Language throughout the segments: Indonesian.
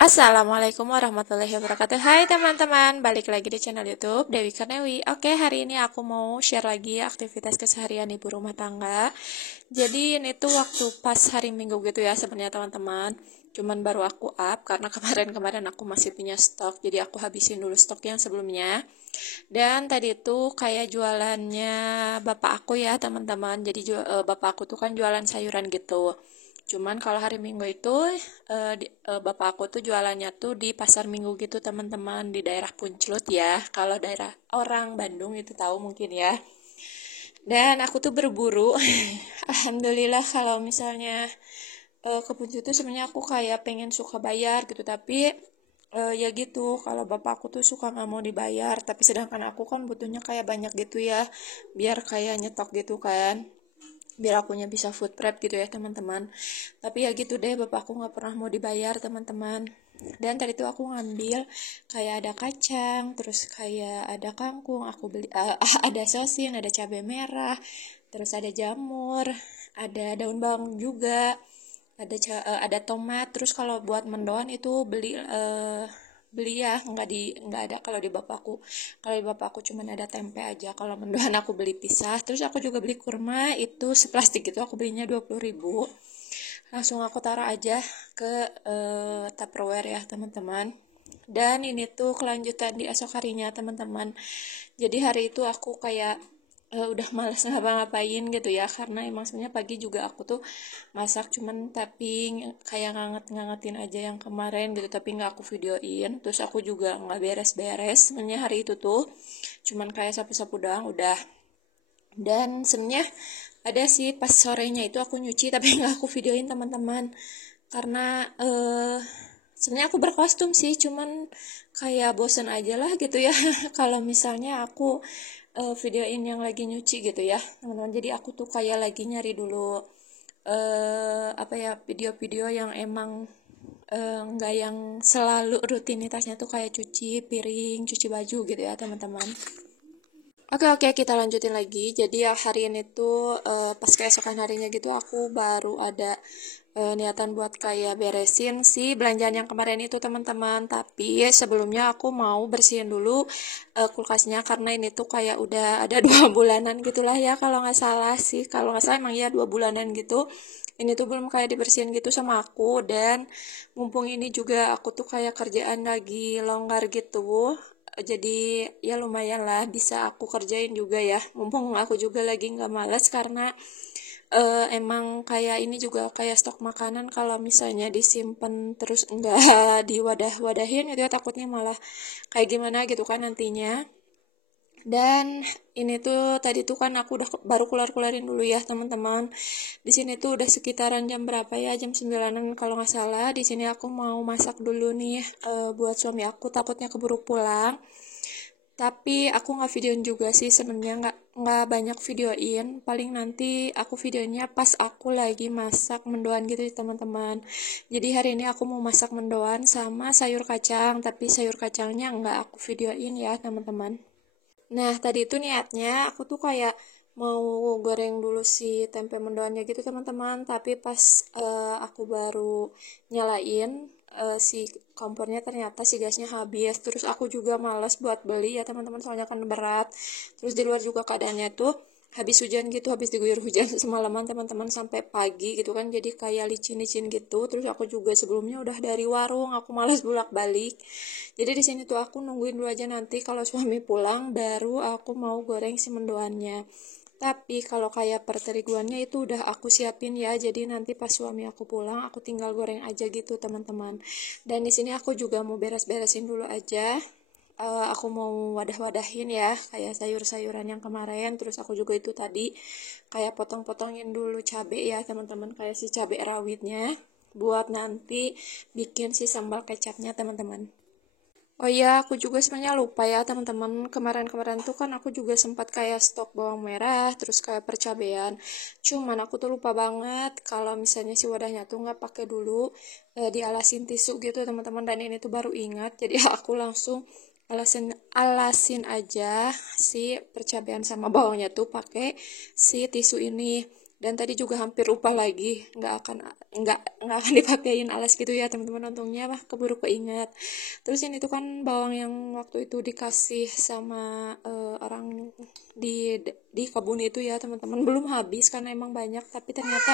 Assalamualaikum warahmatullahi wabarakatuh. Hai teman-teman, balik lagi di channel YouTube Dewi Karnewi. Oke, hari ini aku mau share lagi aktivitas keseharian ibu rumah tangga. Jadi ini tuh waktu pas hari Minggu gitu ya sebenarnya teman-teman. Cuman baru aku up karena kemarin-kemarin aku masih punya stok. Jadi aku habisin dulu stok yang sebelumnya. Dan tadi tuh kayak jualannya bapak aku ya teman-teman. Jadi bapak aku tuh kan jualan sayuran gitu. Cuman kalau hari Minggu itu bapak aku tuh jualannya tuh di pasar Minggu gitu teman-teman di daerah Punclut ya. Kalau daerah orang Bandung itu tahu mungkin ya. Dan aku tuh berburu. Alhamdulillah kalau misalnya ke Punclut tuh sebenarnya aku kayak pengen suka bayar gitu tapi ya gitu kalau bapak aku tuh suka nggak mau dibayar tapi sedangkan aku kan butuhnya kayak banyak gitu ya biar kayak nyetok gitu kan biar akunya bisa food prep gitu ya teman-teman. Tapi ya gitu deh, bapakku nggak pernah mau dibayar teman-teman. Dan tadi tuh aku ngambil kayak ada kacang, terus kayak ada kangkung, aku beli ada sosin, ada cabai merah, terus ada jamur, ada daun bawang juga, ada tomat. Terus kalau buat mendoan itu beli ya nggak ada kalau di bapakku cuman ada tempe aja. Kalau mendoan aku beli pisah. Terus aku juga beli kurma itu seplastik itu aku belinya 20.000, langsung aku taruh aja ke Tupperware ya teman-teman. Dan ini tuh kelanjutan di esok harinya teman-teman. Jadi hari itu aku kayak udah males ngapa-ngapain gitu ya karena emang sebenarnya pagi juga aku tuh masak cuman tapi kayak ngangetin aja yang kemarin gitu tapi nggak aku videoin. Terus aku juga nggak beres-beres sebenarnya hari itu tuh cuman kayak sapu-sapu doang udah. Dan sebenarnya ada sih pas sorenya itu aku nyuci tapi nggak aku videoin teman-teman karena sebenarnya aku berkostum sih cuman kayak bosen aja lah gitu ya kalau misalnya aku videoin yang lagi nyuci gitu ya teman-teman. Jadi aku tuh kayak lagi nyari dulu apa ya video-video yang emang nggak yang selalu rutinitasnya tuh kayak cuci piring, cuci baju gitu ya teman-teman. Oke, kita lanjutin lagi. Jadi ya hari ini tuh pas keesokan harinya gitu aku baru ada niatan buat kayak beresin si belanjaan yang kemarin itu teman-teman. Tapi sebelumnya aku mau bersihin dulu kulkasnya karena ini tuh kayak udah ada 2 bulanan gitulah ya kalau nggak salah sih. Kalau nggak salah emang ya 2 bulanan gitu. Ini tuh belum kayak dibersihin gitu sama aku dan mumpung ini juga aku tuh kayak kerjaan lagi longgar gitu, jadi ya lumayan lah bisa aku kerjain juga ya mumpung aku juga lagi nggak malas karena emang kayak ini juga kayak stok makanan kalau misalnya disimpan terus enggak diwadahin itu ya takutnya malah kayak gimana gitu kan nantinya. Dan ini tuh tadi tuh kan aku udah baru keluarin dulu ya teman-teman. Di sini tuh udah sekitaran jam berapa ya? Jam 9-an kalau nggak salah. Di sini aku mau masak dulu nih buat suami aku takutnya keburu pulang. Tapi aku nggak videoin juga sih sebenarnya nggak banyak videoin. Paling nanti aku videonya pas aku lagi masak mendoan gitu ya teman-teman. Jadi hari ini aku mau masak mendoan sama sayur kacang. Tapi sayur kacangnya nggak aku videoin ya teman-teman. Nah, tadi itu niatnya aku tuh kayak mau goreng dulu si tempe mendoannya gitu teman-teman, tapi pas aku baru nyalain si kompornya ternyata si gasnya habis. Terus aku juga malas buat beli ya teman-teman soalnya kan berat. Terus di luar juga keadaannya tuh habis hujan gitu, habis diguyur hujan semalaman teman-teman sampai pagi gitu kan. Jadi kayak licin-licin gitu. Terus aku juga sebelumnya udah dari warung, aku malas bolak-balik. Jadi di sini tuh aku nungguin dulu aja nanti kalau suami pulang baru aku mau goreng si mendoannya. Tapi kalau kayak perteriguannya itu udah aku siapin ya. Jadi nanti pas suami aku pulang aku tinggal goreng aja gitu teman-teman. Dan di sini aku juga mau beres-beresin dulu aja. Aku mau wadah-wadahin ya kayak sayur-sayuran yang kemarin. Terus aku juga itu tadi kayak potong-potongin dulu cabe ya teman-teman, kayak si cabe rawitnya buat nanti bikin si sambal kecapnya teman-teman. Oh iya, aku juga sebenarnya lupa ya teman-teman. Kemarin-kemarin tuh kan aku juga sempat kayak stok bawang merah, terus kayak percabean. Cuman aku tuh lupa banget kalau misalnya si wadahnya tuh nggak pakai dulu dialasin tisu gitu teman-teman. Dan ini tuh baru ingat, jadi aku langsung alasin aja si percabean sama bawangnya tuh pakai si tisu ini. Dan tadi juga hampir lupa lagi, nggak akan dipakein alas gitu ya teman-teman, untungnya keburu keinget. Terus ini tuh kan bawang yang waktu itu dikasih sama orang di kebun itu ya teman-teman, belum habis karena emang banyak, tapi ternyata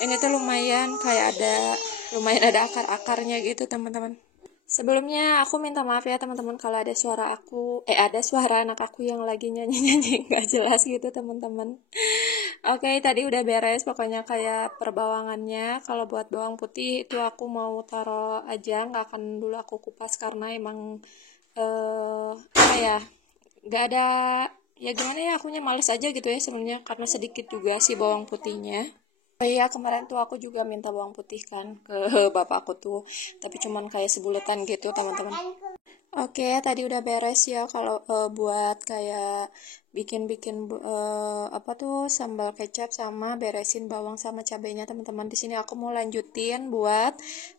ini tuh lumayan ada akar-akarnya gitu teman-teman. Sebelumnya aku minta maaf ya teman-teman kalau ada suara anak aku yang lagi nyanyi-nyanyi nggak jelas gitu teman-teman. Oke, tadi udah beres pokoknya kayak perbawangannya. Kalau buat bawang putih itu aku mau taruh aja, nggak akan dulu aku kupas karena emang apa ya, nggak ada, ya gimana ya, akunya males aja gitu ya sebenarnya karena sedikit juga sih bawang putihnya. Oh iya, kemarin tuh aku juga minta bawang putih kan ke bapakku tuh, tapi cuman kayak sebuletan gitu teman-teman. Oke, tadi udah beres ya kalau buat kayak bikin-bikin apa tuh sambal kecap sama beresin bawang sama cabenya teman-teman. Di sini aku mau lanjutin buat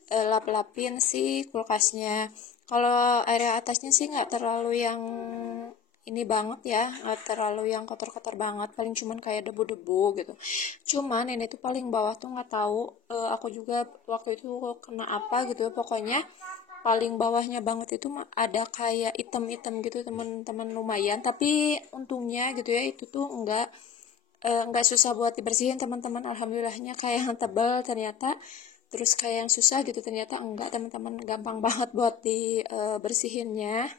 lap-lapin si kulkasnya. Kalau area atasnya sih nggak terlalu yang ini banget ya, nggak terlalu yang kotor-kotor banget, paling cuman kayak debu-debu gitu. Cuman ini tuh paling bawah tuh nggak tahu, aku juga waktu itu kena apa gitu ya, pokoknya paling bawahnya banget itu ada kayak item-item gitu teman-teman, lumayan, tapi untungnya gitu ya itu tuh enggak susah buat dibersihin teman-teman, alhamdulillahnya. Kayak yang tebal ternyata, terus kayak yang susah gitu ternyata enggak teman-teman, gampang banget buat dibersihinnya.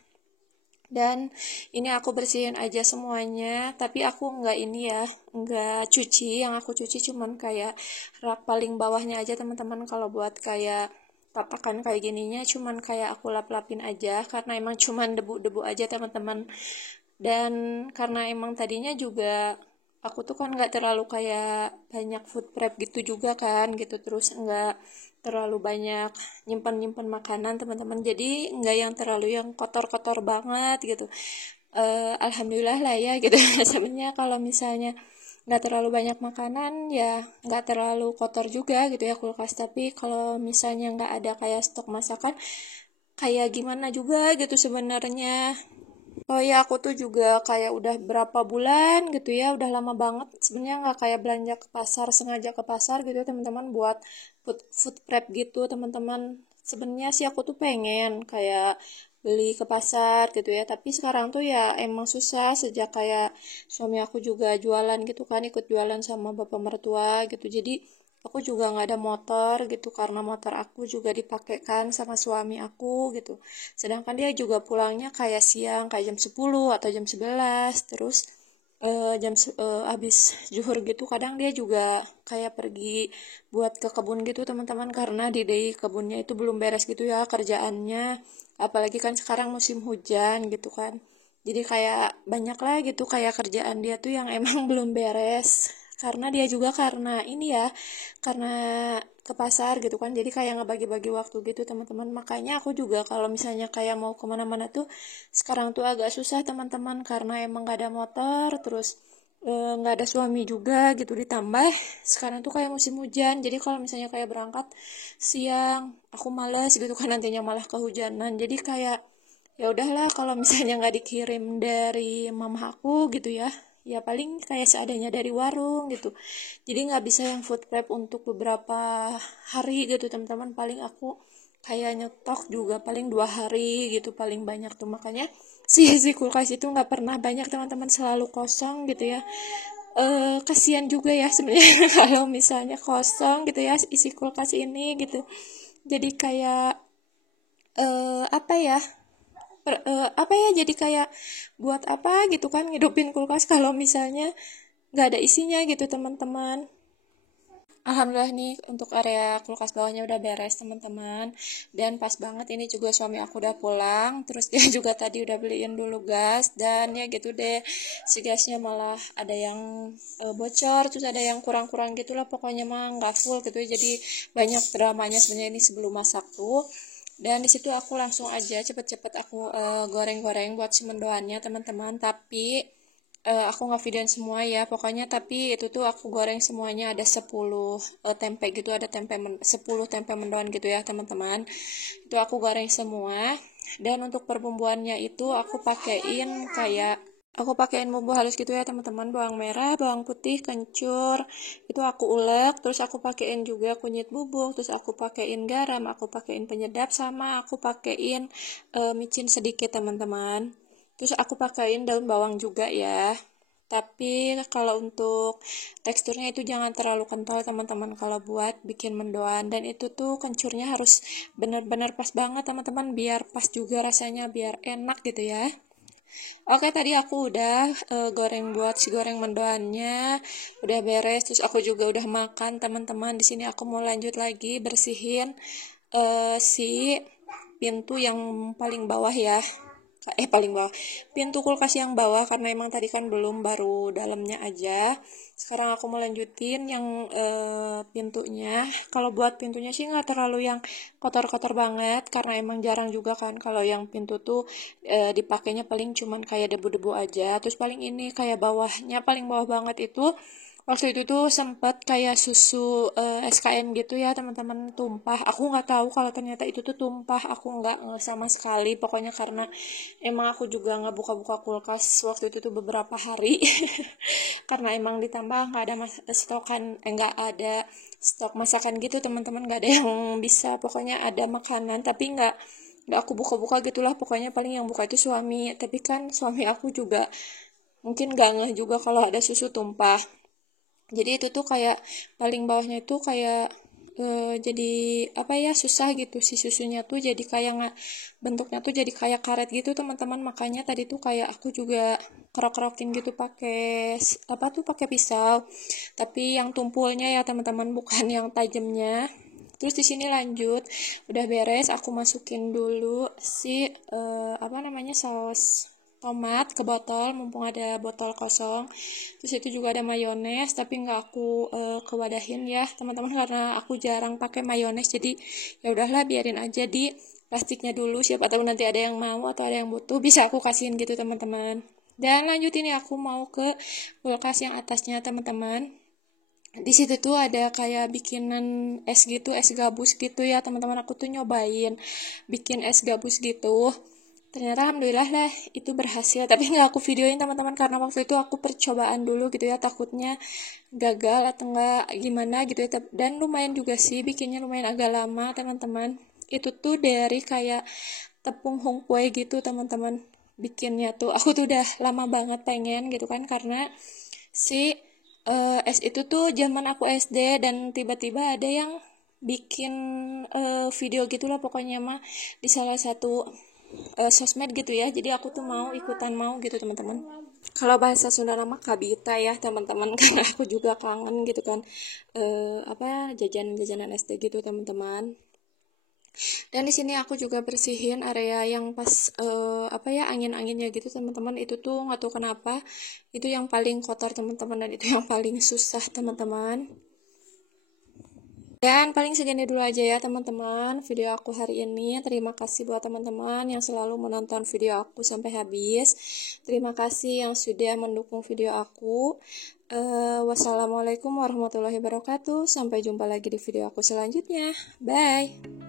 Dan ini aku bersihin aja semuanya, tapi aku enggak cuci. Yang aku cuci cuman kayak rak paling bawahnya aja teman-teman. Kalau buat kayak tapakan kayak gininya cuman kayak aku lap-lapin aja karena emang cuman debu-debu aja teman-teman. Dan karena emang tadinya juga aku tuh kan nggak terlalu kayak banyak food prep gitu juga kan gitu, terus nggak terlalu banyak nyimpan-nyimpan makanan teman-teman, jadi nggak yang terlalu yang kotor-kotor banget gitu. Alhamdulillah lah ya gitu. Sebenarnya kalau misalnya nggak terlalu banyak makanan ya nggak terlalu kotor juga gitu ya kulkas, tapi kalau misalnya nggak ada kayak stok masakan kayak gimana juga gitu sebenarnya. Oh ya, aku tuh juga kayak udah berapa bulan gitu ya, udah lama banget sebenarnya nggak kayak belanja ke pasar, sengaja ke pasar gitu teman-teman buat food prep gitu teman-teman. Sebenarnya sih aku tuh pengen kayak beli ke pasar gitu ya, tapi sekarang tuh ya emang susah sejak kayak suami aku juga jualan gitu kan, ikut jualan sama bapak mertua gitu, jadi aku juga nggak ada motor gitu karena motor aku juga dipakai sama suami aku gitu. Sedangkan dia juga pulangnya kayak siang, kayak jam 10 atau jam 11, terus habis zuhur gitu kadang dia juga kayak pergi buat ke kebun gitu teman-teman, karena di kebunnya itu belum beres gitu ya kerjaannya. Apalagi kan sekarang musim hujan gitu kan. Jadi kayak banyak lah gitu kayak kerjaan dia tuh yang emang belum beres. Karena dia juga karena ini ya, karena ke pasar gitu kan, jadi kayak ngebagi-bagi waktu gitu teman-teman. Makanya aku juga kalau misalnya kayak mau kemana-mana tuh sekarang tuh agak susah teman-teman, karena emang gak ada motor, terus nggak ada suami juga gitu, ditambah sekarang tuh kayak musim hujan, jadi kalau misalnya kayak berangkat siang aku males gitu kan, nantinya malah kehujanan. Jadi kayak ya udahlah kalau misalnya nggak dikirim dari mama aku gitu ya, ya paling kayak seadanya dari warung gitu. Jadi nggak bisa yang food prep untuk beberapa hari gitu teman-teman, paling aku kayak nyetok juga paling 2 hari gitu paling banyak tuh. Makanya si kulkas itu nggak pernah banyak teman-teman, selalu kosong gitu ya. Kasihan juga ya sebenarnya kalau misalnya kosong gitu ya isi kulkas ini gitu. Jadi kayak apa ya, apa ya, jadi kayak buat apa gitu kan ngidupin kulkas kalau misalnya nggak ada isinya gitu teman-teman. Alhamdulillah nih untuk area kulkas bawahnya udah beres teman-teman, dan pas banget ini juga suami aku udah pulang, terus dia juga tadi udah beliin dulu gas, dan ya gitu deh, si gasnya malah ada yang bocor, terus ada yang kurang-kurang gitulah, pokoknya mah nggak full gitu, jadi banyak dramanya sebenarnya ini sebelum masak tuh. Dan disitu aku langsung aja cepet-cepet aku goreng-goreng buat si mendoannya teman-teman, tapi aku nggak videoin semua ya pokoknya, tapi itu tuh aku goreng semuanya ada 10 tempe gitu, ada 10 tempe mendoan gitu ya teman-teman, itu aku goreng semua. Dan untuk perbumbuannya itu aku pakein kayak aku pakein bumbu halus gitu ya teman-teman, bawang merah, bawang putih, kencur, itu aku ulek, terus aku pakein juga kunyit bubuk, terus aku pakein garam, aku pakein penyedap, sama aku pakein micin sedikit teman-teman. Terus aku pakein daun bawang juga ya. Tapi kalau untuk teksturnya itu jangan terlalu kental teman-teman kalau buat bikin mendoan, dan itu tuh kencurnya harus benar-benar pas banget teman-teman, biar pas juga rasanya, biar enak gitu ya. Oke, tadi aku udah goreng buat si goreng mendoannya, udah beres, terus aku juga udah makan teman-teman. Di sini aku mau lanjut lagi bersihin si pintu yang paling bawah ya. Paling bawah, pintu kulkas yang bawah, karena emang tadi kan belum, baru dalamnya aja. Sekarang aku mau lanjutin yang pintunya. Kalau buat pintunya sih nggak terlalu yang kotor-kotor banget, karena emang jarang juga kan kalau yang pintu tuh dipakainya paling cuman kayak debu-debu aja. Terus paling ini kayak bawahnya, paling bawah banget itu waktu itu tuh sempat kayak susu SKN gitu ya teman-teman, tumpah. Aku nggak tahu kalau ternyata itu tuh tumpah, aku nggak sama sekali pokoknya, karena emang aku juga nggak buka-buka kulkas waktu itu tuh beberapa hari karena emang ditambah nggak ada nggak ada stok masakan gitu teman-teman, nggak ada yang bisa, pokoknya ada makanan tapi nggak aku buka-buka gitulah. Pokoknya paling yang buka itu suami, tapi kan suami aku juga mungkin nggak ngeh juga kalau ada susu tumpah. Jadi itu tuh kayak paling bawahnya itu kayak jadi apa ya, susah gitu si susunya tuh, jadi kayak nggak, bentuknya tuh jadi kayak karet gitu teman-teman. Makanya tadi tuh kayak aku juga kerok-kerokin gitu pakai apa tuh, pakai pisau, tapi yang tumpulnya ya teman-teman, bukan yang tajamnya. Terus di sini lanjut, udah beres, aku masukin dulu si apa namanya, saus tomat ke botol, mumpung ada botol kosong. Terus itu juga ada mayones, tapi nggak aku kewadahin ya teman-teman, karena aku jarang pakai mayones, jadi ya udahlah biarin aja di plastiknya dulu, siapa tahu nanti ada yang mau atau ada yang butuh, bisa aku kasihin gitu teman-teman. Dan lanjut ini aku mau ke kulkas yang atasnya teman-teman. Di situ tuh ada kayak bikinan es gitu, es gabus gitu ya teman-teman. Aku tuh nyobain bikin es gabus gitu, ternyata alhamdulillah lah itu berhasil, tapi nggak aku videoin teman-teman karena waktu itu aku percobaan dulu gitu ya, takutnya gagal atau nggak gimana gitu ya. Dan lumayan juga sih bikinnya, lumayan agak lama teman-teman. Itu tuh dari kayak tepung hongkwe gitu teman-teman bikinnya tuh, aku tuh udah lama banget pengen gitu kan, karena si es itu tuh zaman aku SD, dan tiba-tiba ada yang bikin video gitulah pokoknya mah di salah satu sosmed gitu ya, jadi aku tuh mau ikutan mau gitu teman-teman. Kalau bahasa Sunda nama kabita ya teman-teman karena aku juga kangen gitu kan apa, jajanan SD gitu teman-teman. Dan di sini aku juga bersihin area yang pas apa ya, angin-anginnya gitu teman-teman. Itu tuh nggak tahu kenapa itu yang paling kotor teman-teman, dan itu yang paling susah teman-teman. Dan paling segini dulu aja ya teman-teman video aku hari ini. Terima kasih buat teman-teman yang selalu menonton video aku sampai habis. Terima kasih yang sudah mendukung video aku. Wassalamualaikum warahmatullahi wabarakatuh. Sampai jumpa lagi di video aku selanjutnya. Bye.